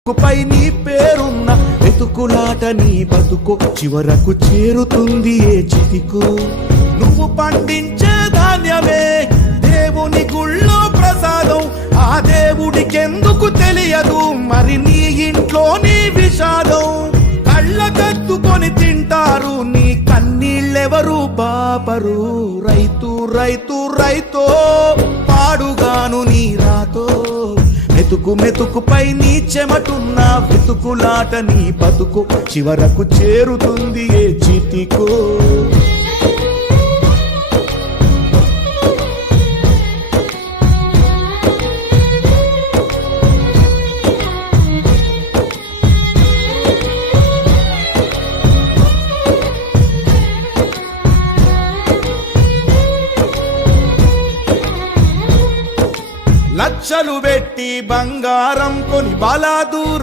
పై నీ పేరున్న వెతుకులాట నీ బతుకు చివరకు చేరుతుంది ఏ చితికు. నువ్వు పండించే ధాన్యమే దేవుని గుళ్ళో ప్రసాదం, ఆ దేవుడికెందుకు తెలియదు మరి నీ ఇంట్లో నీ విషాదం. కళ్ళ కత్తుకొని తింటారు నీ కన్నీళ్ళెవరు బాపరు. రైతు రైతు రైతో పాడుగాను నీ రాతో, మెతుకు మెతుకుపై నీ చెమటున్న వెతుకులాట నీ బతుకు చివరకు చేరుతుంది ఏ చితికో. లక్షలు పెట్టి బంగారం కొని బలాదూర్